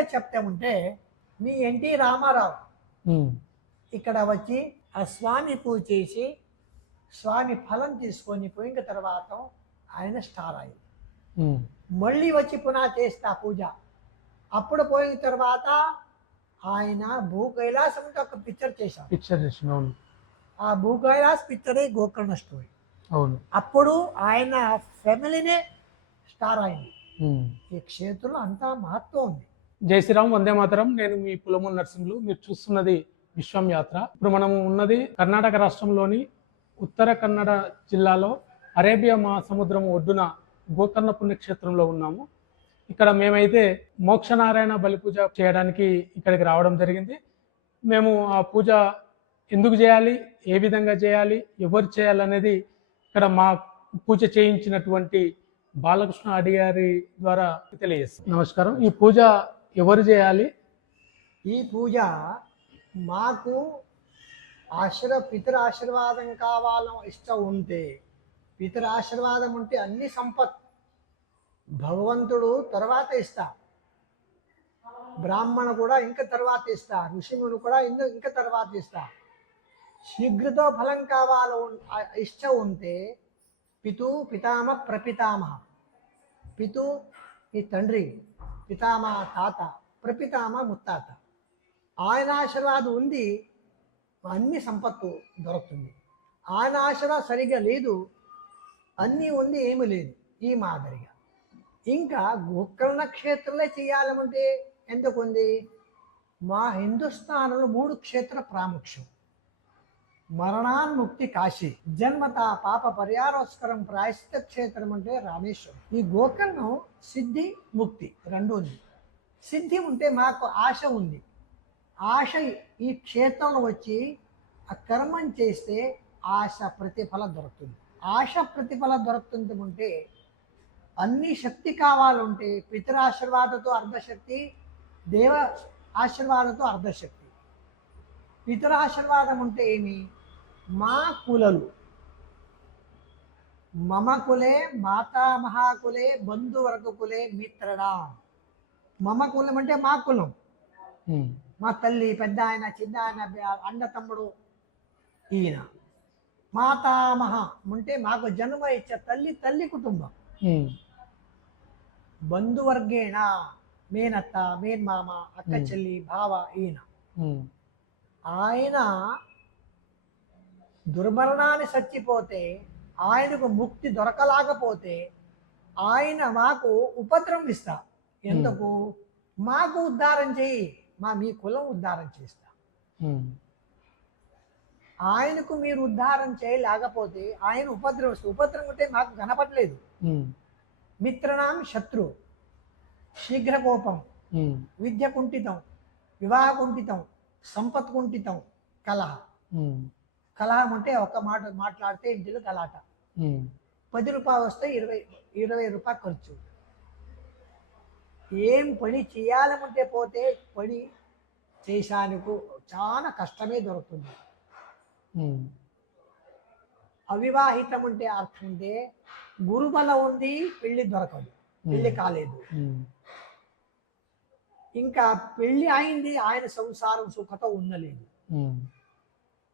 ఇంకా చెప్తే ఉంటే మీ ఎన్టీ రామారావు ఉమ్, ఇక్కడ వచ్చి ఆ స్వామి పూజ చేసి స్వామి ఫలం తీసుకొని పోయిన తర్వాత ఆయన స్టార్ అయింది. ఉమ్, మళ్ళీ వచ్చి పునః చేస్తా పూజ. అప్పుడు పోయిన తర్వాత ఆయన భూ కైలాసం అంటే ఒక పిక్చర్ చేశారు. పిక్చర్ చేసిన అవును. ఆ భూ కైలాస్ పిక్చరే గోకర్ణ స్టోరీ. అవును. అప్పుడు ఆయన ఫ్యామిలీనే స్టార్ అయింది. ఉమ్. ఈ క్షేత్రంలో అంతా మహత్వం ఉంది. జై శ్రీరామ్, వందే మాతరం. నేను మీ పులమూరు నరసింహులు. మీరు చూస్తున్నది విశ్వం యాత్ర. ఇప్పుడు మనము ఉన్నది కర్ణాటక రాష్ట్రంలోని ఉత్తర కన్నడ జిల్లాలో అరేబియా మహాసముద్రం ఒడ్డున గోకర్ణ పుణ్యక్షేత్రంలో ఉన్నాము. ఇక్కడ మేమైతే మోక్షనారాయణ బలి పూజ చేయడానికి ఇక్కడికి రావడం జరిగింది. మేము ఆ పూజ ఎందుకు చేయాలి, ఏ విధంగా చేయాలి, ఎవరు చేయాలనేది ఇక్కడ మా పూజ చేయించినటువంటి బాలకృష్ణ అడిగారి ద్వారా తెలియజేస్తాం. నమస్కారం. ఈ పూజ ఎవరు చేయాలి? ఈ పూజ మాకు పితృ ఆశీర్వాదం కావాలని ఇష్టం ఉంటే, పితృ ఆశీర్వాదం ఉంటే అన్ని సంపత్ భగవంతుడు తర్వాత ఇస్తా, బ్రాహ్మణ కూడా ఇంకా తర్వాత ఇస్తా, ఋషిమును కూడా ఇంకా తర్వాత ఇస్తా. శీఘ్రతో ఫలం కావాల ఇష్టం ఉంటే పితామ ప్రపితామహ. పితు ఈ తండ్రి, పితామహ తాత, ప్రపితామ ముత్తాత. ఆయన ఆశీర్వాదం ఉంది అన్ని సంపత్తు దొరుకుతుంది. ఆయన ఆశీర్వాదం సరిగ్గా లేదు, అన్నీ ఉంది ఏమీ లేదు. ఈ మాదిరిగా ఇంకా గోకర్ణ క్షేత్రంలో చేయాలంటే ఎందుకు ఉంది? మా హిందుస్థానంలో 3 క్షేత్ర ప్రాముఖ్యం. మరణాన్ముక్తి కాశీ, జన్మత పాప పరిహారోస్కరం ప్రాయశ్చిత క్షేత్రం అంటే రామేశ్వరం. ఈ గోకర్ణం సిద్ధి ముక్తి 2 ఉంది. సిద్ధి ఉంటే మాకు ఆశ ఉంది. ఆశ ఈ క్షేత్రంలో వచ్చి ఆ కర్మం చేస్తే ఆశ ప్రతిఫలం దొరుకుతుంది. ఆశ ప్రతిఫలం దొరుకుతుంది అంటే అన్ని శక్తి కావాలంటే పితరాశీర్వాదంతో అర్ధశక్తి, దేవ ఆశీర్వాదంతో అర్ధశక్తి. పితరాశీర్వాదం అంటే ఏమి? మా కులలు, మమ కులే మాతామహాకులే బంధువర్గ కులే మిత్రడా. మమ కులం అంటే మా కులం, మా తల్లి, పెద్ద ఆయన, చిన్న ఆయన, అన్న తమ్ముడు ఈయన. మాతామహ అంటే మాకు జన్మ ఇచ్చే తల్లి కుటుంబం. బంధువర్గేణ మేనత్త, మేన్మామ, అక్క చెల్లి, బావ ఈయన. ఆయన దుర్మరణాన్ని చచ్చిపోతే, ఆయనకు ముక్తి దొరకలేకపోతే ఆయన మాకు ఉపద్రవం ఇస్తా. ఎందుకు? మాకు ఉద్ధారం చేయి, మీ కులం ఉద్ధారం చేస్తా. ఆయనకు మీరు ఉద్ధారం చేయలేకపోతే ఆయన ఉపద్రవం ఉంటే మాకు కనపడలేదు. మిత్రనాం శత్రు, శీఘ్ర కోపం, విద్య కుంఠితం, వివాహ కుంఠితం, సంపత్ కుంఠితం, కలహం అంటే ఒక మాట మాట్లాడితే ఇంటిలో గలాట. 10 రూపాయలు వస్తే 20 రూపాయలు ఖర్చు. ఏం పని చేయాలంటే పోతే పని చేశానికి చాలా కష్టమే దొరుకుతుంది. అవివాహితం అంటే అర్థం అంటే గురుబలం ఉంది, పెళ్లి దొరకదు, పెళ్లి కాలేదు. ఇంకా పెళ్లి అయింది, ఆయన సంసారం సుఖత ఉండలేదు.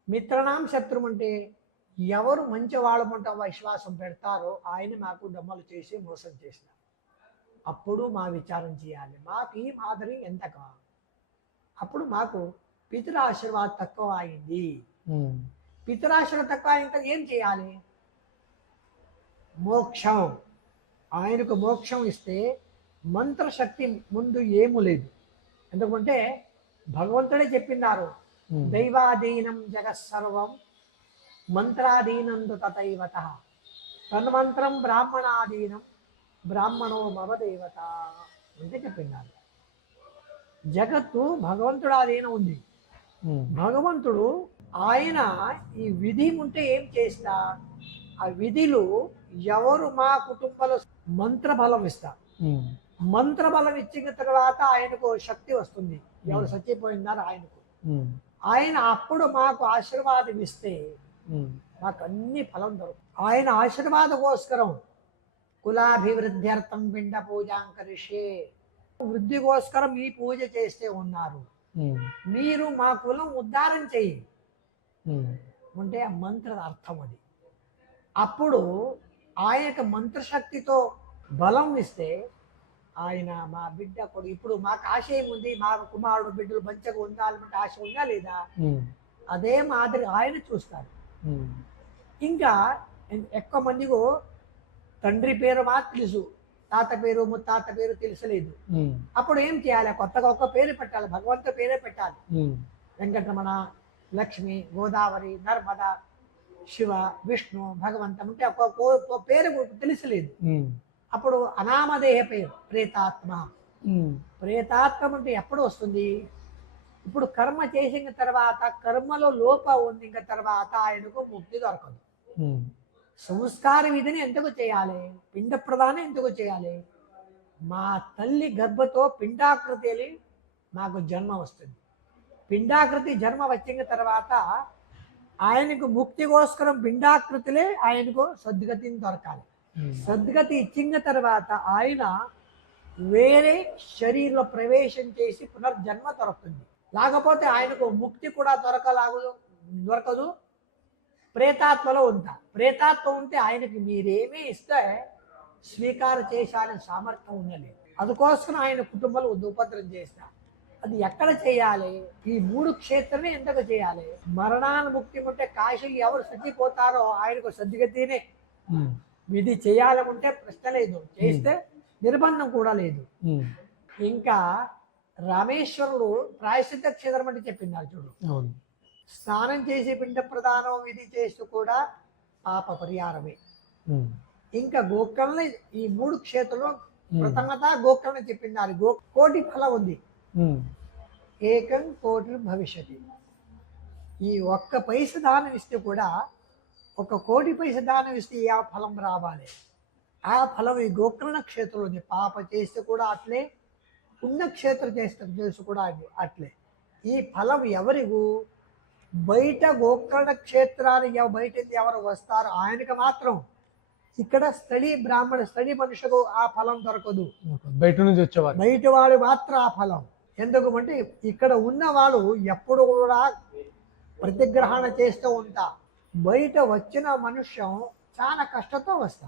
మిత్రనాం శత్రు అంటే ఎవరు మంచి వాళ్ళమంట విశ్వాసం పెడతారో ఆయన మాకు డమ్మలు చేసి మోసం చేసినారు. అప్పుడు మా విచారం చేయాలి, మాకు ఈ మాదిరి ఎంత కావాలి. అప్పుడు మాకు పితృఆశీర్వాదం తక్కువ అయింది. పితృఆశీర్వాదం తక్కువ అయిన ఏం చేయాలి? మోక్షం. ఆయనకు మోక్షం ఇస్తే మంత్రశక్తి ముందు ఏమూ లేదు. ఎందుకంటే భగవంతుడే చెప్పినారు, దైవాధీనం జగత్సర్వం మంత్రాధీనందు తథైవత, తన్మంత్రం బ్రాహ్మణాధీనం బ్రాహ్మణో మమ దేవత అంటే చెప్పినారు. జగత్తు భగవంతుడు అధీనం ఉంది. భగవంతుడు ఆయన ఈ విధి ఉంటే ఏం చేస్తా, ఆ విధిలో ఎవరు మా కుటుంబంలో మంత్రబలం ఇస్తారు. మంత్రబలం ఇచ్చిన తర్వాత ఆయనకు శక్తి వస్తుంది. ఎవరు చచ్చిపోయినారు ఆయనకు, ఆయన అప్పుడు మాకు ఆశీర్వాదం ఇస్తే మాకు అన్ని ఫలం దొరుకుతుంది. ఆయన ఆశీర్వాదం కోసరం కులాభివృద్ధ్యర్థం పిండ పూజాం కరిష్యే వృద్ధికోస్కరం ఈ పూజ చేస్తే ఉన్నారు, మీరు మా కులం ఉద్ధారం చెయ్యి అంటే ఆ మంత్ర అర్థం అది. అప్పుడు ఆయనకు మంత్రశక్తితో బలం ఇస్తే ఆయన మా బిడ్డ కొడు ఇప్పుడు మాకు ఆశయం ఉంది, మా కుమారుడు బిడ్డలు మంచిగా ఉండాలంటే ఆశ ఉందా లేదా, అదే మాదిరి ఆయన చూస్తారు. ఇంకా ఎక్కువ మందికి తండ్రి పేరు మాత్రం తెలుసు, తాత పేరు ముత్తాత పేరు తెలుసలేదు. అప్పుడు ఏం చేయాలి, కొత్తగా ఒక పేరు పెట్టాలి, భగవంతుడి పేరే పెట్టాలి. వెంకటరమణ, లక్ష్మి, గోదావరి, నర్మద, శివ, విష్ణు, భగవంతం అంటే ఒక పేరు తెలుసలేదు. అప్పుడు అనామదేహ పేరు ప్రేతాత్మ. ప్రేతాత్మ అంటే ఎప్పుడు వస్తుంది, ఇప్పుడు కర్మ చేసిన తర్వాత కర్మలో లోపం ఉంది తర్వాత ఆయనకు ముక్తి దొరకదు. సంస్కార విధిని ఎందుకు చేయాలి, పిండ ప్రదానం ఎందుకు చేయాలి, మా తల్లి గర్భతో పిండాకృతి మాకు జన్మ వస్తుంది. పిండాకృతి జన్మ వచ్చిన తర్వాత ఆయనకు ముక్తి కోసరం పిండాకృతిలే ఆయనకు సద్గతిని దొరకాలి. సద్గతి ఇచ్చిన తర్వాత ఆయన వేరే శరీరంలో ప్రవేశం చేసి పునర్జన్మ దొరుకుతుంది. లేకపోతే ఆయనకు ముక్తి కూడా దొరకదు. ప్రేతాత్మలో ఉంటా, ప్రేతాత్మ ఉంటే ఆయనకి మీరేమీ ఇస్తే స్వీకారం చేశాలని సామర్థ్యం ఉండలేదు. అందుకోసం ఆయన కుటుంబాలు ఉపద్రం చేస్తా. అది ఎక్కడ చేయాలి, ఈ 3 క్షేత్రమే ఎందుకు చేయాలి. మరణానుముక్తి ఉంటే కాశీలు ఎవరు చచ్చిపోతారో ఆయనకు సద్గతినే. ఇది చేయాలనుకుంటే ప్రశ్న లేదు, చేస్తే నిర్బంధం కూడా లేదు. ఇంకా రామేశ్వరుడు ప్రాయశ్చిత్త క్షేత్రం అంటే చెప్పినారు చూడు. స్నానం చేసి పిండ ప్రదానం ఇది చేస్తూ కూడా పాప పరిహారమే. ఇంకా గోకర్ణ ఈ 3 క్షేత్రంలో ప్రథమత గోకర్ణ చెప్పినారు. కోటి ఫలం ఉంది, ఏకం కోటి భవిష్యత్తు. ఈ 1 పైస దానం ఇస్తే కూడా 1 కోటి పైస దానం ఇస్తే ఆ ఫలం రావాలి. ఆ ఫలం ఈ గోకర్ణ క్షేత్రంలో ఉంది. పాప చేస్తే కూడా అట్లే, పుణ్యక్షేత్రం చేస్తే కూడా అట్లే. ఈ ఫలం ఎవరికు, బయట గోకర్ణ క్షేత్రానికి బయట ఎవరు వస్తారో ఆయనకు మాత్రం. ఇక్కడ స్థళీ మనుషులకు ఆ ఫలం దొరకదు. బయట నుంచి వచ్చేవారు, బయట వాడు మాత్రం ఆ ఫలం. ఎందుకు అంటే ఇక్కడ ఉన్న వాళ్ళు ఎప్పుడు కూడా ప్రతిగ్రహణ చేస్తూ ఉంటా. బయట వచ్చిన మనుష్యం చాలా కష్టంతో వస్తా,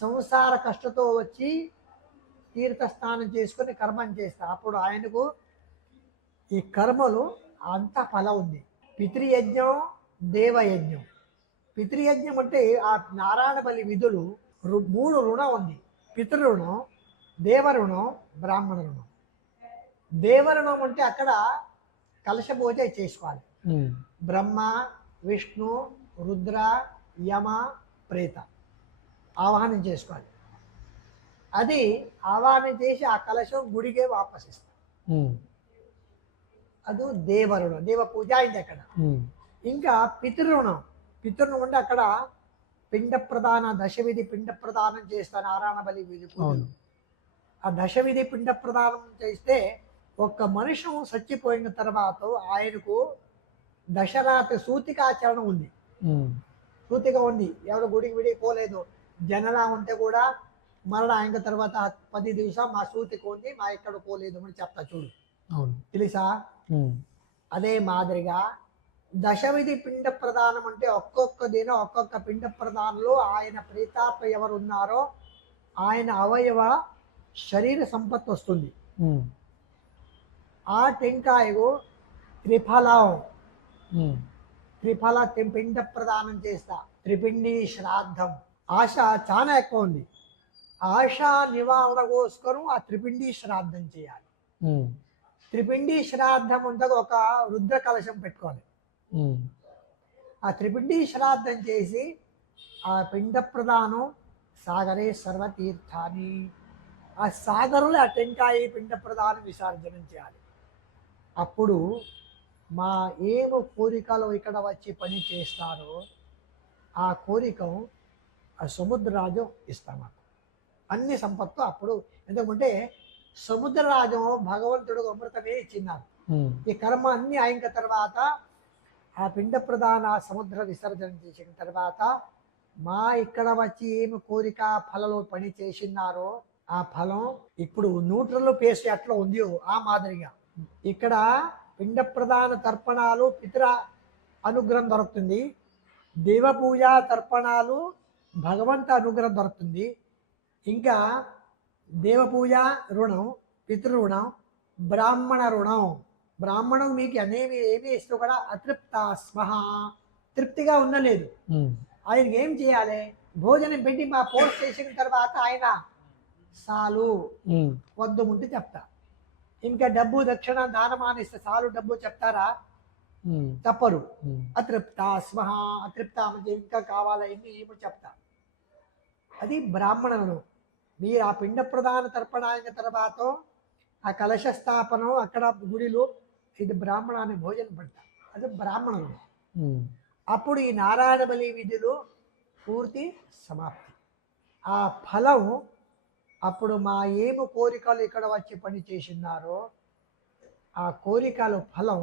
సంసార కష్టంతో వచ్చి తీర్థ స్నానం చేసుకుని కర్మం చేస్తా. అప్పుడు ఆయనకు ఈ కర్మలు అంత ఫలం ఉంది. పితృయజ్ఞం, దేవయజ్ఞం. పితృయజ్ఞం అంటే ఆ నారాయణ బలి విధులు 3 రుణం ఉంది. పితృరుణం, దేవరుణం, బ్రాహ్మణ రుణం. దేవరుణం అంటే అక్కడ కలశ పూజ చేసుకోవాలి. బ్రహ్మ, విష్ణు, రుద్ర, యమ, ప్రేత ఆవాహనం చేసుకోవాలి. అది ఆవాహనం చేసి ఆ కలశం గుడికే వాపస్ ఇస్తారు. అది దేవరుణం, దేవ పూజ అయింది అక్కడ. ఇంకా పితృరుణం అంటే అక్కడ పిండ ప్రదాన దశవిధి పిండ ప్రదానం చేస్తారు. నారాయణ బలి విధి పూజలు. ఆ దశవిధి పిండ ప్రదానం చేస్తే ఒక్క మనిషి చచ్చిపోయిన తర్వాత ఆయనకు దశరాత్రి సూతికాచరణ ఉంది. సూతిక ఉంది, ఎవరు గుడికి విడికి పోలేదు. జనలా ఉంటే కూడా మరణ అయిన తర్వాత 10 దివసం మా సూతిక ఉంది, మా ఎక్కడ పోలేదు అని చెప్తా చూడు. తెలుసా? అదే మాదిరిగా దశవిధి పిండ ప్రదానం అంటే ఒక్కొక్క దినం ఒక్కొక్క పిండ ప్రదానంలో ఆయన ప్రేతాత్మ ఎవరు ఉన్నారో ఆయన అవయవ శరీర సంపత్తి వస్తుంది. ఆ టెంకాయకు త్రిఫల పిండ ప్రదానం చేస్తా. త్రిపిండి శ్రాద్ధం. ఆశ చాలా ఎక్కువ ఉంది. ఆశ నివారణ కోసరం ఆ త్రిపిండి శ్రాద్ధం చేయాలి. త్రిపిండి శ్రాద్ధం ఉంటే ఒక రుద్ర కలశం పెట్టుకోవాలి. ఆ త్రిపిండి శ్రాద్ధం చేసి ఆ పిండ ప్రదానం సాగరే సర్వతీర్థాన్ని, ఆ సాగరంలో ఆ టెంకాయ పిండ ప్రదానం విసర్జనం చేయాలి. అప్పుడు మా ఏమో కోరికలు ఇక్కడ వచ్చి పని చేస్తారో ఆ కోరిక ఆ సముద్రరాజు ఇస్తాం మాకు అన్ని సంపత్తు. అప్పుడు ఎందుకంటే సముద్రరాజు భగవంతుడు అమృతమే ఇచ్చినారు. ఈ కర్మ అన్ని అయిన తర్వాత ఆ పిండ ప్రధాన సముద్ర విసర్జన చేసిన తర్వాత మా ఇక్కడ వచ్చి ఏమి కోరిక ఫలలో పని చేసినారో ఆ ఫలం ఇప్పుడు న్యూట్రల్ పేస్ట్ ఎట్లా ఉందో ఆ మాదిరిగా ఇక్కడ పిండ ప్రధాన తర్పణాలు పితృ అనుగ్రహం దొరుకుతుంది, దేవ పూజ తర్పణాలు భగవంత అనుగ్రహం దొరుకుతుంది. ఇంకా దేవ పూజ రుణం, పితృ రుణం, బ్రాహ్మణ రుణం. బ్రాహ్మణం మీకు అనేవి ఏమి ఇస్తూ కూడా అతృప్త స్మహ, తృప్తిగా ఉండలేదు. ఆయనకి ఏం చేయాలి? భోజనం పెట్టి మా పోస్ట్ చేసిన తర్వాత ఆయన సాలు వద్దు ముందు చెప్తా. ఇంకా డబ్బు దక్షిణ దానమానిస్తే చాలు డబ్బు చెప్తారా? తప్పరు. అతృప్త స్మహ, అతృప్త అంటే ఇంకా కావాలా ఎన్ని ఏమో చెప్తా. అది బ్రాహ్మణులు. మీరు ఆ పిండ ప్రధాన తర్పణ అయిన తర్వాత ఆ కలశ స్థాపనం అక్కడ గుడిలో ఇది బ్రాహ్మణాన్ని భోజనం పెడతారు. అది బ్రాహ్మణులు. అప్పుడు ఈ నారాయణ బలి విధులు పూర్తి సమాప్తి. ఆ ఫలం అప్పుడు మా ఏమి కోరికలు ఇక్కడ వచ్చి పని చేసినారో ఆ కోరికలు ఫలం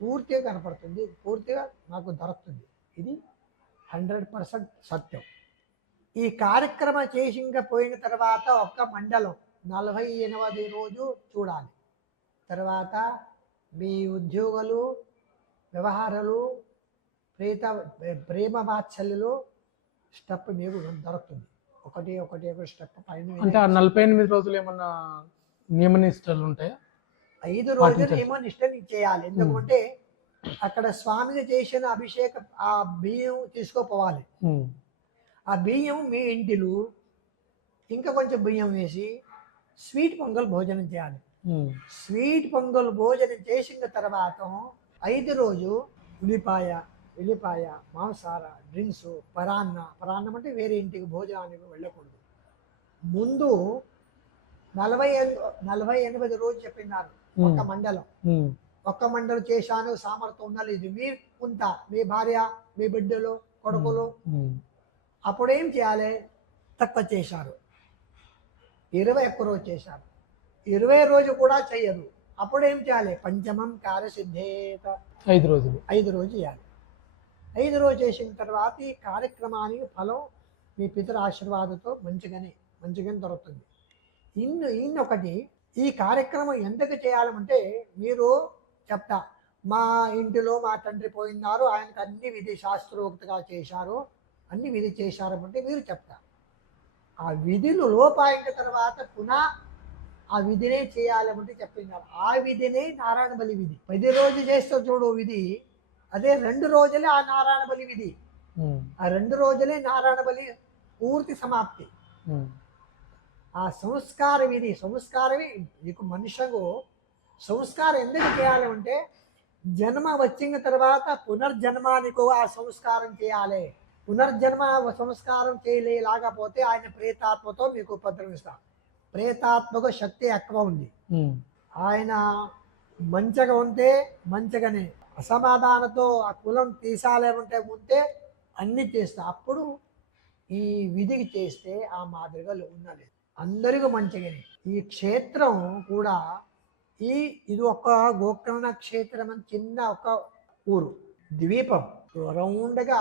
పూర్తిగా కనపడుతుంది, పూర్తిగా నాకు దొరుకుతుంది. ఇది 100% సత్యం. ఈ కార్యక్రమం చేసి ఇంకా పోయిన తర్వాత ఒక్క మండలం 48వ రోజు చూడాలి. తర్వాత మీ ఉద్యోగాలు, వ్యవహారాలు, ప్రేమ వాత్సల్యులు స్టెప్ మీకు దొరుకుతుంది. ఒకటి స్టెప్ పైన. అంటే 48 రోజులు ఏమన్నా నియమ నిష్టలు ఉంటాయా? 5 రోజులు ఏమో నిష్టని చేయాలి. ఎందుకంటే అక్కడ స్వామికి చేసిన అభిషేకం ఆ బియ్యం తీసుకోపోవాలి. ఆ బియ్యం మీ ఇంటిలో ఇంకా కొంచెం బియ్యం వేసి స్వీట్ పొంగల్ భోజనం చేయాలి. స్వీట్ పొంగల్ భోజనం చేసిన తర్వాత 5 రోజు ఉల్లిపాయ మాంసార డ్రింక్స్ పరాన్నం అంటే వేరే ఇంటికి భోజనానికి వెళ్ళకూడదు. ముందు 48 రోజు చెప్పినారు. ఒక్క మండలం చేశాను సామర్థ్యం ఉండలేదు. మీరు ఉంటా మీ భార్య, మీ బిడ్డలు, కొడుకులు. అప్పుడేం చేయాలి? తక్కువ చేశారు. 21 రోజు చేశారు. 20 రోజు కూడా చెయ్యరు. అప్పుడేం చేయాలి? పంచమం కార్యసిద్ధేత 5 రోజులు 5 రోజు చేయాలి. 5 రోజు చేసిన తర్వాత ఈ కార్యక్రమానికి ఫలం మీ పితృ ఆశీర్వాదంతో మంచిగానే దొరుకుతుంది. ఇన్నొకటి ఈ కార్యక్రమం ఎందుకు చేయాలంటే మీరు చెప్తా, మా ఇంటిలో మా తండ్రి పోయినారు, ఆయనకు అన్ని విధి శాస్త్రోక్తిగా చేశారు, అన్ని విధి చేశారు అంటే మీరు చెప్తా. ఆ విధులు లోపాయిన తర్వాత పునః ఆ విధినే చేయాలంటే చెప్తున్నారు. ఆ విధినే నారాయణ బలి విధి. 10 రోజు చేస్తే చూడు విధి, అదే 2 రోజులే ఆ నారాయణ బలి విధి. ఆ 2 రోజులే నారాయణ బలి పూర్తి సమాప్తి. ఆ సంస్కార విధి, సంస్కారమే నీకు మనుషకు సంస్కారం ఎందుకు చేయాలంటే జన్మ వచ్చిన తర్వాత పునర్జన్మానికి ఆ సంస్కారం చేయాలి. పునర్జన్మ సంస్కారం చేయలేకపోతే ఆయన ప్రేతాత్మతో మీకు ఉపద్రవిస్తారు. ప్రేతాత్మకు శక్తి ఎక్కువ ఉంది. ఆయన మంచిగా ఉంటే మంచిగానే, అసమాధానతో ఆ కులం తీసాలేమంటే ఉంటే అన్ని చేస్తా. అప్పుడు ఈ విధికి చేస్తే ఆ మాదిరిగా ఉన్నది అందరికీ మంచిగానే. ఈ క్షేత్రం కూడా ఇది ఒక గోకర్ణ క్షేత్రం అని చిన్న ఒక ఊరు, ద్వీపం. రౌండ్గా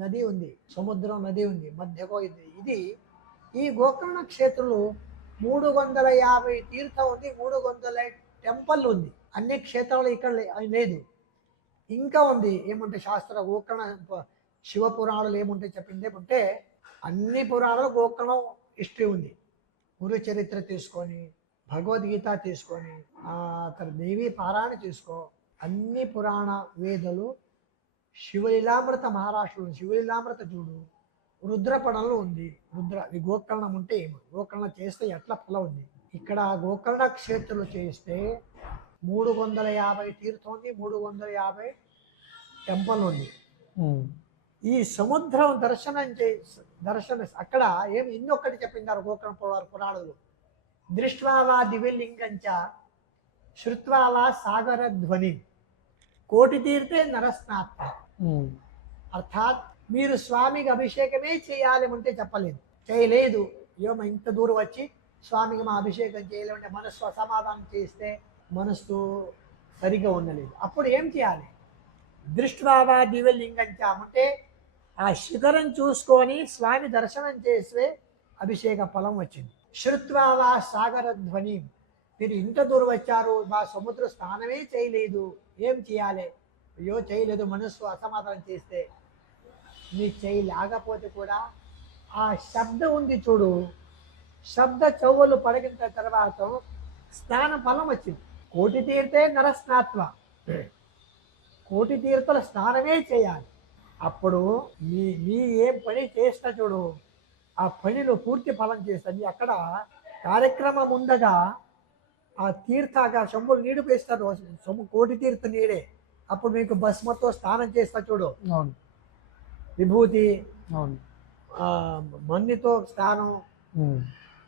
నది ఉంది, సముద్రం నది ఉంది, మధ్యలో ఇది ఈ గోకర్ణ క్షేత్రంలో 350 తీర్థం ఉంది, 300 టెంపుల్ ఉంది. అన్ని క్షేత్రాలు ఇక్కడ లేదు. ఇంకా ఉంది ఏమంటే శాస్త్ర గోకర్ణ శివ పురాణాలు ఏముంటే చెప్పింది అంటే అన్ని పురాణాలు గోకర్ణం హిస్టరీ ఉంది. గురు చరిత్ర తీసుకొని, భగవద్గీత తీసుకొని, దేవి పారాయణ తీసుకో, అన్ని పురాణ వేదలు, శివలీలామృత మహారాష్ట్రలో శివలీలామృత చూడు, రుద్రపడంలో ఉంది. ఈ గోకర్ణం ఉంటే ఏమో, గోకర్ణ చేస్తే ఎట్లా ఫలం ఉంది. ఇక్కడ గోకర్ణ క్షేత్రంలో చేస్తే 350 తీర్థం ఉంది, 350 టెంపుల్ ఉంది. ఈ సముద్రం దర్శనం అక్కడ ఏమి ఇన్నొక్కటి చెప్పిందారు గోకర్ణ పురాణులు. దృష్ట్వావా దివ్యలింగంచ శ్రుత్వావా సాగర ధ్వని కోటి తీర్థే నరస్నాత్మ. అర్థాత్ మీరు స్వామికి అభిషేకమే చేయాలి అంటే చెప్పలేదు, చేయలేదు. ఏమో ఇంత దూరం వచ్చి స్వామికి మా అభిషేకం చేయాలంటే మనస్సు అసమాధానం చేస్తే మనస్సు సరిగా ఉండలేదు. అప్పుడు ఏం చేయాలి? దృష్ట్వావా దివ్యలింగంచ అంటే ఆ శిఖరం చూసుకొని స్వామి దర్శనం చేస్తే అభిషేక ఫలం వచ్చింది. శ్రుత్వా వా సాగర ధ్వని, మీరు ఇంత దూరం వచ్చారు, మా సముద్ర స్నానమే చేయలేదు, ఏం చేయాలి? అయ్యో చేయలేదు, మనస్సు అసమాధానం చేస్తే, మీ చేయి లేకపోతే కూడా ఆ శబ్దం ఉంది చూడు, శబ్ద చెవులు పడిగిన తర్వాత స్నాన ఫలం వచ్చింది. కోటి తీరితే నరస్నాత్వ, కోటి తీర్థుల స్నానమే చేయాలి. అప్పుడు మీ ఏం పని చేస్తా చూడు, ఆ పనిలో పూర్తి ఫలం చేస్తుంది. అక్కడ కార్యక్రమం ఉండగా ఆ తీర్థగా సొమ్ములు నీడు వేస్తారు, సొమ్ము కోటి తీర్థ నీడే. అప్పుడు మీకు భస్మతో స్నానం చేస్తా చూడు, అవును విభూతి, అవును మన్నితో స్నానం,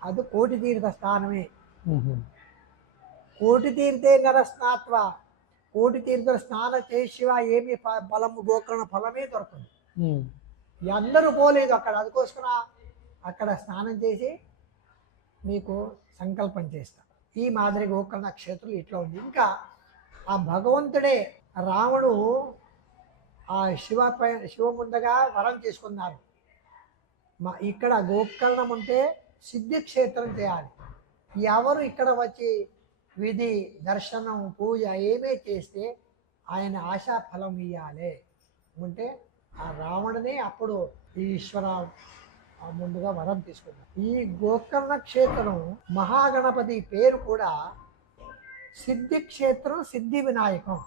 అది కోటి తీర్థ స్నానమే. కోటి తీర్థే నరస్నాత్వ, కోటి తీర్థ స్నానం చేసివా ఏమి ఫలము, గోకరణ ఫలమే దొరుకుతుంది. అందరూ పోలేదు అక్కడ, అందుకోసం అక్కడ స్నానం చేసి మీకు సంకల్పం చేస్తా. ఈ మాదిరి గోకర్ణ క్షేత్రులు ఇట్లా ఉంది. ఇంకా ఆ భగవంతుడే రాముడు ఆ శివ ముందుగా వరం చేసుకున్నారు, ఇక్కడ గోకర్ణం ఉంటే సిద్ధి క్షేత్రం చేయాలి. ఎవరు ఇక్కడ వచ్చి విధి దర్శనం పూజ ఏమే చేస్తే ఆయన ఆశా ఫలం ఇవ్వాలి అంటే ఆ రావణునే అప్పుడు ఈశ్వర ముందుగా వరం తీసుకున్నారు. ఈ గోకర్ణ క్షేత్రం మహాగణపతి పేరు కూడా సిద్ధి క్షేత్రం, సిద్ధి వినాయకం.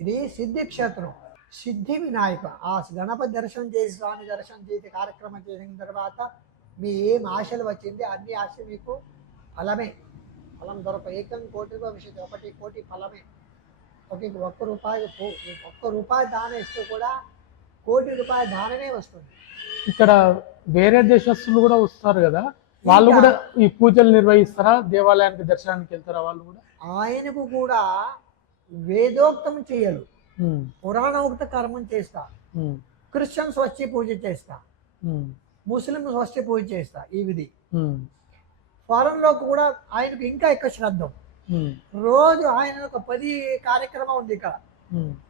ఇది సిద్ధి క్షేత్రం, సిద్ధి వినాయక. ఆ గణపతి దర్శనం చేసి, స్వామి దర్శనం చేసి కార్యక్రమం చేసిన తర్వాత మీ ఏం ఆశలు వచ్చింది అన్ని ఆశ మీకు ఫలమే, ఫలం దొరక. ఏకం కోటి భవిష్యత్తు, 1 కోటి ఫలమే. ఒక్క రూపాయి దానం ఇస్తూ కూడా కోటి రూపాయల దానమే వస్తుంది. ఇక్కడ వేరే దేశస్తులు కూడా వస్తారు కదా, వాళ్ళు కూడా ఈ పూజలు నిర్వహిస్తారా? దేవాలయానికి దర్శనానికి వెళ్తారా వాళ్ళు కూడా? ఆయనకు కూడా వేదోక్తం చేయరు, పురాణోక్త కర్మం చేస్తా. క్రిస్టియన్స్ వచ్చి పూజ చేస్తా, ముస్లిమ్స్ వచ్చి పూజ చేస్తా. ఈ విధి ఫారెన్ లో కూడా ఆయనకు ఇంకా ఎక్కువ శ్రద్ధ. రోజు ఆయన ఒక 10 కార్యక్రమం ఉంది ఇక్కడ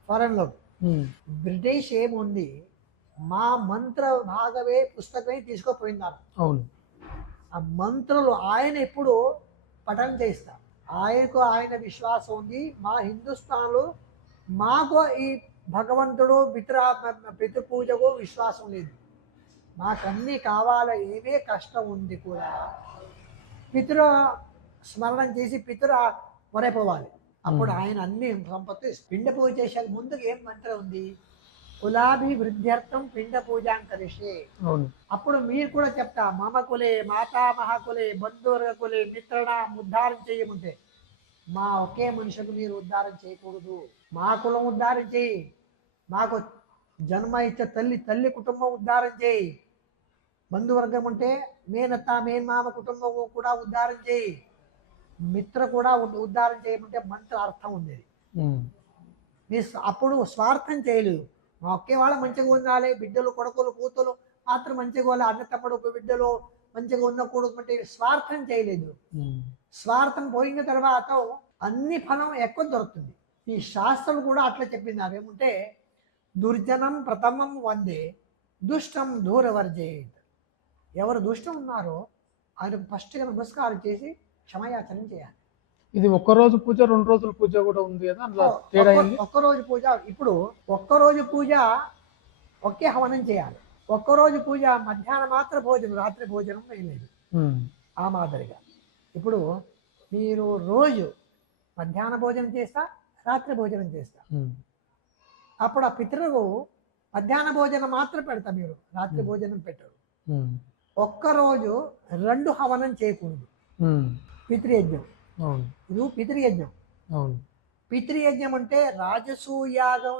ఫారెన్ లో. బ్రిటిష్ ఏముంది, మా మంత్ర భాగమే పుస్తకమే తీసుకుపోయినారు. అవును, ఆ మంత్రులు ఆయన ఎప్పుడు పఠనం చేస్తా. ఆయన విశ్వాసం ఉంది. మా హిందుస్థాన్లో మాకు ఈ భగవంతుడు పితృ పూజకు విశ్వాసం లేదు. మాకన్నీ కావాలి, ఏమే కష్టం ఉంది కూడా పితృ స్మరణం చేసి పితృ మొరైపోవాలి. అప్పుడు ఆయన అన్ని సంపత్తి. పిండ పూజ చేసే ముందుకు ఏం మంత్రం ఉంది, కులాభివృద్ధ్యర్థం పిండ పూజాంకరిషే. అప్పుడు మీరు కూడా చెప్తా, మమ కులే మాతామహ కులే బంధువర్గ కులే మిత్రణ ఉద్ధారం చేయమంటే, మా ఒకే మనుషులకు మీరు ఉద్ధారం చేయకూడదు, మా కులం ఉద్ధారం చేయి, మాకు జన్మ ఇచ్చే తల్లి కుటుంబం ఉద్ధారం చేయి, బంధువర్గం ఉంటే మేనత్త మేనమామ కుటుంబం కూడా ఉద్ధారం చేయి, మిత్ర కూడా ఉద్ధారం చేయమంటే మంత్ర అర్థం ఉంది. మీ అప్పుడు స్వార్థం చేయలేదు, మా ఒకే వాళ్ళ మంచిగా ఉండాలి, బిడ్డలు కొడుకులు కూతులు మాత్రం మంచిగా ఉండాలి, అన్న తమ్ముడు బిడ్డలు మంచిగా ఉండకూడదు అంటే స్వార్థం చేయలేదు. స్వార్థం పోయిన తర్వాత అన్ని ఫలం ఎక్కువ దొరుకుతుంది. ఈ శాస్త్రం కూడా అట్లా చెప్పినారు, ఏమంటే దుర్జనం ప్రథమం వందే దుష్టం దూరవర్జేత్. ఎవరు దుష్టం ఉన్నారో ఆయనకు ఫస్ట్గా నమస్కారం చేసి క్షమయాచనం చేయాలి. ఇది ఒక్కరోజు పూజ 2 రోజుల పూజ కూడా ఉంది కదా, ఒక్కరోజు పూజ. ఇప్పుడు ఒక్కరోజు పూజ ఒకే హవనం చేయాలి. ఒక్కరోజు పూజ మధ్యాహ్నం మాత్రం భోజనం, రాత్రి భోజనం ఏం లేదు. ఆ మాదిరిగా ఇప్పుడు మీరు రోజు మధ్యాహ్న భోజనం చేస్తా, రాత్రి భోజనం చేస్తా. అప్పుడు ఆ పితరులు మధ్యాహ్న భోజనం మాత్రం పెడతా, మీరు రాత్రి భోజనం పెట్టరు. ఒక్కరోజు 2 హవనం చేయకూడదు. పితృయజ్ఞం, ఇది పితృయజ్ఞం. పితృయజ్ఞం అంటే రాజసూయాగం.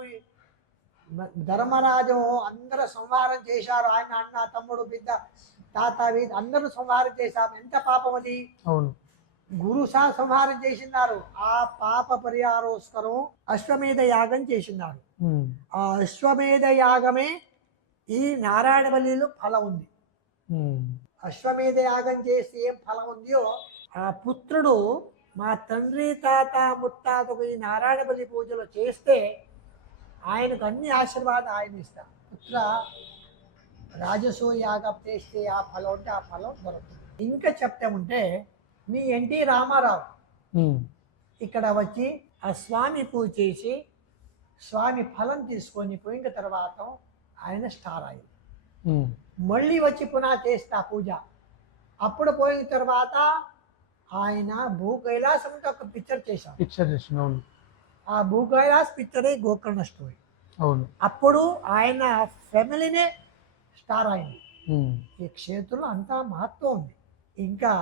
ధర్మరాజు అందరూ సంహారం చేశారు, ఆయన అన్న తమ్ముడు బిడ్డ తాత అందరూ సంహారం చేశారు. ఎంత పాపం అది. గురు సంహారం చేసినారు. ఆ పాప పరిహారోస్కరం అశ్వమేధ యాగం చేసినారు. ఆ అశ్వమేధ యాగమే ఈ నారాయణవల్లిలో ఫలం ఉంది. అశ్వమేధ యాగం చేసి ఏం ఫలం ఉందో ఆ పుత్రుడు మా తండ్రి తాత ముత్తాతకు ఈ నారాయణబలి పూజలు చేస్తే ఆయనకు అన్ని ఆశీర్వాదం ఆయన ఇస్తారు. పుత్ర రాజసూయ యాగం చేస్తే ఆ ఫలం ఉంటే ఆ ఫలం దొరుకుతుంది. ఇంకా చెప్తామంటే మీ ఎన్టీ రామారావు ఉమ్, ఇక్కడ వచ్చి ఆ స్వామి పూజ చేసి స్వామి ఫలం తీసుకొని పోయిన తర్వాత ఆయన స్టార్ అయింది. ఉమ్, మళ్ళీ వచ్చి పునః చేస్తా పూజ. అప్పుడు పోయిన తర్వాత ఆయన భూ కైలాసంతో ఒక పిక్చర్ చేశారు. పిక్చర్ చేసిన అవును ఆ భూ కైలాస్ పిక్చరే గోకర్ణ స్టోరీ. అవును. అప్పుడు ఆయన ఫ్యామిలీనే స్టార్ అయింది. ఉమ్, ఈ క్షేత్రంలో అంతా మహత్వం ఉంది. ఇంకా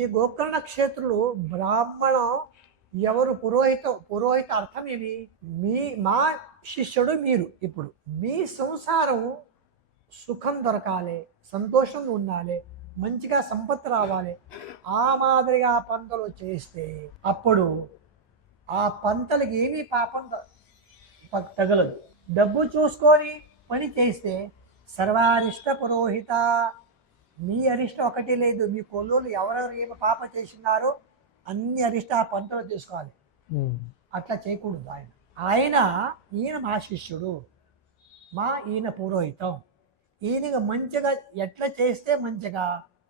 ఈ గోకర్ణ క్షేత్రులు బ్రాహ్మణం ఎవరు పురోహిత అర్థం ఏమి? మా శిష్యుడు మీరు. ఇప్పుడు మీ సంసారం సుఖం దొరకాలి, సంతోషం ఉండాలి, మంచిగా సంపత్తి రావాలి, ఆ మాదిరిగా పంటలు చేస్తే అప్పుడు ఆ పంటలకి ఏమీ పాపం తగలదు. డబ్బు చూసుకొని పని చేస్తే సర్వారిష్ట పురోహిత, మీ అరిష్ట ఒకటి లేదు. మీ కొల్లోలు ఎవరెవరు ఏమి పాప చేసినారో అన్ని అరిష్ట ఆ పంటలు తీసుకోవాలి. అట్లా చేయకూడదు. ఈయన మా శిష్యుడు, ఈయన పురోహితం, ఈయనగా మంచిగా ఎట్లా చేస్తే మంచిగా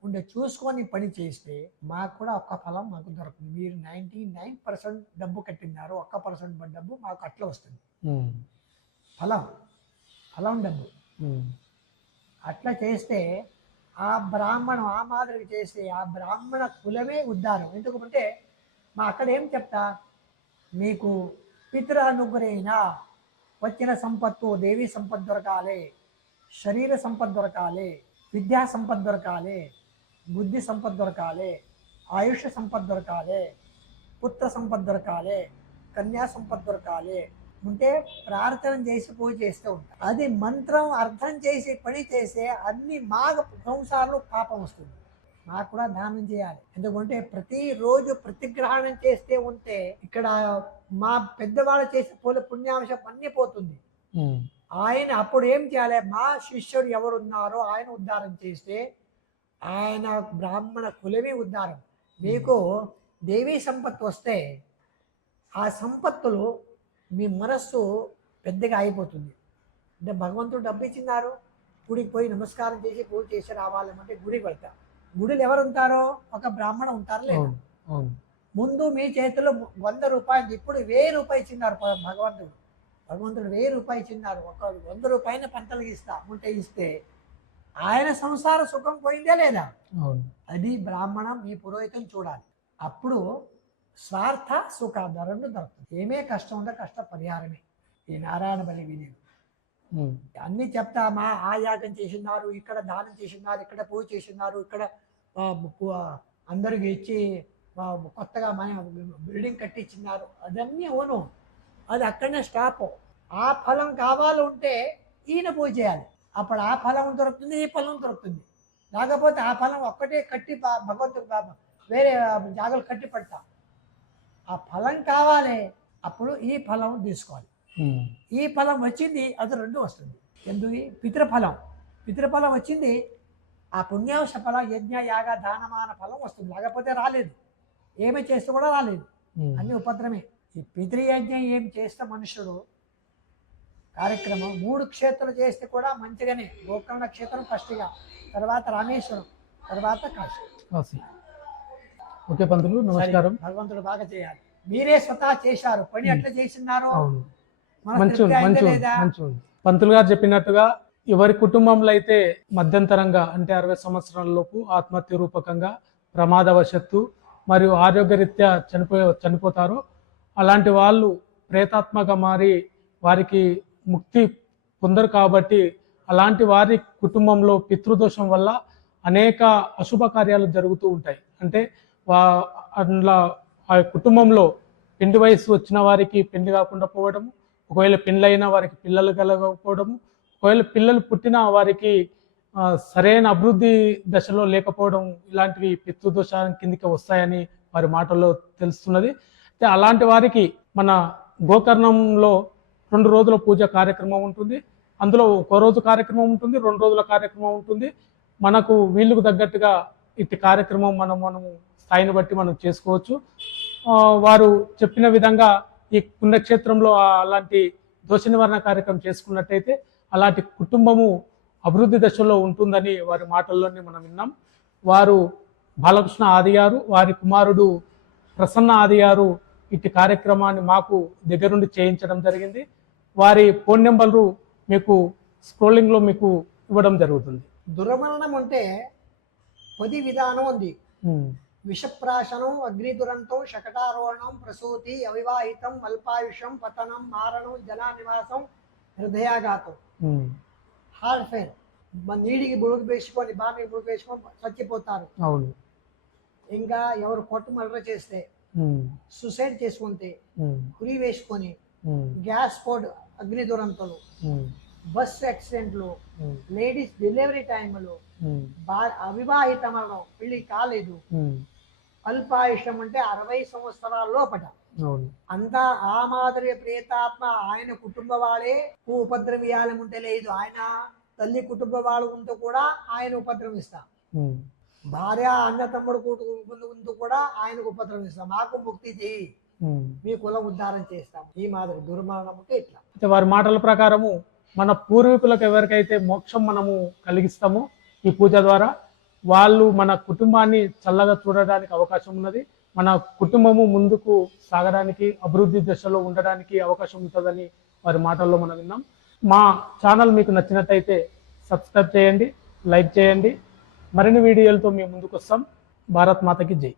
ఉండే చూసుకొని పని చేస్తే మాకు కూడా ఒక్క ఫలం మాకు దొరుకుతుంది. మీరు 99% డబ్బు కట్టినారు, 1% డబ్బు మాకు అట్లా వస్తుంది. ఫలం డబ్బు అట్లా చేస్తే ఆ బ్రాహ్మణం ఆ మాదిరిగా చేస్తే ఆ బ్రాహ్మణ కులమే ఉద్ధారం. ఎందుకంటే మా అక్కడ ఏం చెప్తా, మీకు పితృనుగ్రహేణ వచ్చిన సంపత్తు, దేవీ సంపద దొరకాలి, శరీర సంపద దొరకాలి, విద్యా సంపద దొరకాలి, బుద్ధి సంపద దొరకాలి, ఆయుష్ సంపద దొరకాలి, పుత్ర సంపద దొరకాలి, కన్యా సంపద దొరకాలి ఉంటే ప్రార్థన చేసి పూజ చేస్తూ ఉంటారు. అది మంత్రం అర్థం చేసి పని చేస్తే అన్ని సంసారంలో పాపం వస్తుంది. మాకు కూడా దానం చేయాలి. ఎందుకంటే ప్రతిరోజు ప్రతిగ్రహణం చేస్తే ఉంటే ఇక్కడ మా పెద్దవాళ్ళు చేసే పుణ్యాంశం అన్నీ పోతుంది. ఆయన అప్పుడు ఏం చేయాలి? మా శిష్యుడు ఎవరున్నారో ఆయన ఉద్ధారం చేస్తే ఆయన బ్రాహ్మణ కులమే ఉద్ధారం. మీకు దేవీ సంపత్తు వస్తే ఆ సంపత్తులు మీ మనస్సు పెద్దగా అయిపోతుంది. అంటే భగవంతుడు డబ్బు ఇచ్చినారు, గుడికి పోయి నమస్కారం చేసి పూజ చేసి రావాలంటే గుడికి వెళ్తారు. గుడిలో ఎవరు ఉంటారో ఒక బ్రాహ్మణ ఉంటారు లేదు. ముందు మీ చేతిలో 100 రూపాయలు, ఇప్పుడు 1000 రూపాయలు ఇచ్చినారు భగవంతుడు 1000 రూపాయలు ఇచ్చినారు. ఒక 100 రూపాయల పంటలు ఇస్తే ఆయన సంసార సుఖం పోయిందే లేదా? అది బ్రాహ్మణం మీ పురోహితం చూడాలి. అప్పుడు స్వార్థ సుఖ రెండు దొరుకుతుంది. ఏమే కష్టం ఉందో కష్ట పరిహారమే ఈ నారాయణ బలి వినేది. అన్నీ చెప్తా, ఆ యాగం చేసినారు, ఇక్కడ దానం చేసినారు, ఇక్కడ పూజ చేసినారు, ఇక్కడ అందరికి ఇచ్చి కొత్తగా బిల్డింగ్ కట్టించినారు. అదన్నీ అవును, అది అక్కడనే స్టాప్. ఆ ఫలం కావాలంటే ఈయన పూజ చేయాలి. అప్పుడు ఆ ఫలం దొరుకుతుంది, ఈ ఫలం దొరుకుతుంది. లేకపోతే ఆ ఫలం ఒక్కటే కట్టి భగవంతుడు వేరే జాగాలు కట్టి పెడతా. ఆ ఫలం కావాలి, అప్పుడు ఈ ఫలం తీసుకోవాలి. ఈ ఫలం వచ్చింది, అది రెండు వస్తుంది. ఎందుకు? పితృఫలం వచ్చింది, ఆ పుణ్యాంశ ఫలం, యజ్ఞ యాగ దానమాన ఫలం వస్తుంది. లేకపోతే రాలేదు, ఏమి చేస్తే కూడా రాలేదు, అన్ని ఉపద్రమే. ఈ పితృయజ్ఞం ఏం చేస్తే మనుషుడు కార్యక్రమం 3 క్షేత్రాలు చేస్తే కూడా మంచిగానే. గోకర్ణ క్షేత్రం ఫస్ట్గా, తర్వాత రామేశ్వరం, తర్వాత కాశీ. ఓకే పంతులు, నమస్కారం. భగవంతుడు బాగా చేయాలి. మీరే స్వతహా చేశారు పని, ఎట్లా చేసినారు? పంతులు గారు చెప్పినట్టుగా ఎవరి కుటుంబంలో అయితే మధ్యంతరంగా అంటే 60 సంవత్సరాల లోపు ఆత్మహత్య రూపకంగా ప్రమాదవశత్తు మరియు ఆరోగ్యరీత్యా చనిపోతారో అలాంటి వాళ్ళు ప్రేతాత్మగా మారి వారికి ముక్తి పొందరు. కాబట్టి అలాంటి వారి కుటుంబంలో పితృదోషం వల్ల అనేక అశుభ కార్యాలు జరుగుతూ ఉంటాయి. అంటే అందులో ఆ కుటుంబంలో పెండి వయసు వచ్చిన వారికి పెళ్లి కాకుండా పోవడము, ఒకవేళ పెళ్ళైన వారికి పిల్లలు కలగకపోవడము, ఒకవేళ పిల్లలు పుట్టిన వారికి సరైన అభివృద్ధి దశలో లేకపోవడం, ఇలాంటివి పితృదోషాల కిందికి వస్తాయని వారి మాటల్లో తెలుస్తున్నది. అయితే అలాంటి వారికి మన గోకర్ణంలో 2 రోజుల పూజ కార్యక్రమం ఉంటుంది. అందులో 1 రోజు కార్యక్రమం ఉంటుంది, 2 రోజుల కార్యక్రమం ఉంటుంది. మనకు వీళ్ళకు తగ్గట్టుగా ఇట్టి కార్యక్రమం మనము స్థాయిని బట్టి మనం చేసుకోవచ్చు. వారు చెప్పిన విధంగా ఈ పుణ్యక్షేత్రంలో అలాంటి దోష నివారణ కార్యక్రమం చేసుకున్నట్టయితే అలాంటి కుటుంబము అభివృద్ధి దశలో ఉంటుందని వారి మాటల్లోనే మనం విన్నాం. వారు బాలకృష్ణ ఆది గారు, వారి కుమారుడు ప్రసన్న ఆది గారు ఇట్టి కార్యక్రమాన్ని మాకు దగ్గరుండి చేయించడం జరిగింది. వారి ఫోన్ నెంబర్లు మీకు స్క్రోలింగ్లో మీకు ఇవ్వడం జరుగుతుంది. దుర్మరణం అంటే 10 విధానం ఉంది. ఉమ్, విషప్రాశనం, అగ్ని దురంతం, శకటారోహణం, ప్రసూతి, అవివాహితం, అల్పాయుషం, పతనం, మారణం, జలానివాసం, హృదయాఘాతం, ఉమ్, హార్ట్ ఫెయిల్, నీడికి బుడుగు వేసుకొని బాగా బుడుగు వేసుకొని చచ్చిపోతారు. అవును. ఇంకా ఎవరు కొట్టు మర్డర్ చేస్తే, ఉమ్, సూసైడ్ చేసుకుంటే, ఉమ్, కురి వేసుకొని, ఉమ్, గ్యాస్ పోడ్, అగ్ని దురంతలు, ఉమ్, బస్ యాక్సిడెంట్లు, ఉమ్, లేడీస్ డెలివరీ టైంలో, ఉమ్, అవివాహిత మరణం, పెళ్లి కాలేదు, ఉమ్, అల్పాయుషం అంటే 60 సంవత్సరాల లోపట, అవును. అంతా ఆ మాదిరి ప్రేతాత్మ ఆయన కుటుంబ వాళ్ళే ఉపద్రవ్యాలు ఉంటే లేదు, ఆయన తల్లి కుటుంబ వాళ్ళు ఉంటూ కూడా ఆయన ఉపద్రవిస్తాం. ఉమ్, భార్య అన్న తమ్ముడు ఉంటూ కూడా ఆయనకు ఉపద్రవిస్తాం. మాకు ముక్తి చేయి, ఉమ్. మీ కుల ఉద్ధారం చేస్తాం. ఈ మాదిరి దుర్మరణం అంటే ఇట్లా. అయితే వారి మాటల ప్రకారము మన పూర్వీకులకు ఎవరికైతే మోక్షం మనము కలిగిస్తామో ఈ పూజ ద్వారా, వాళ్ళు మన కుటుంబాన్ని చల్లగా చూడడానికి అవకాశం ఉన్నది. మన కుటుంబము ముందుకు సాగడానికి, అభివృద్ధి దశలో ఉండడానికి అవకాశం ఉంటుందని వారి మాటల్లో మనం విన్నాం. మా ఛానల్ మీకు నచ్చినట్టయితే సబ్స్క్రైబ్ చేయండి, లైక్ చేయండి. మరిన్ని వీడియోలతో మేము ముందుకు వస్తాం. భారత్ మాతకి జై.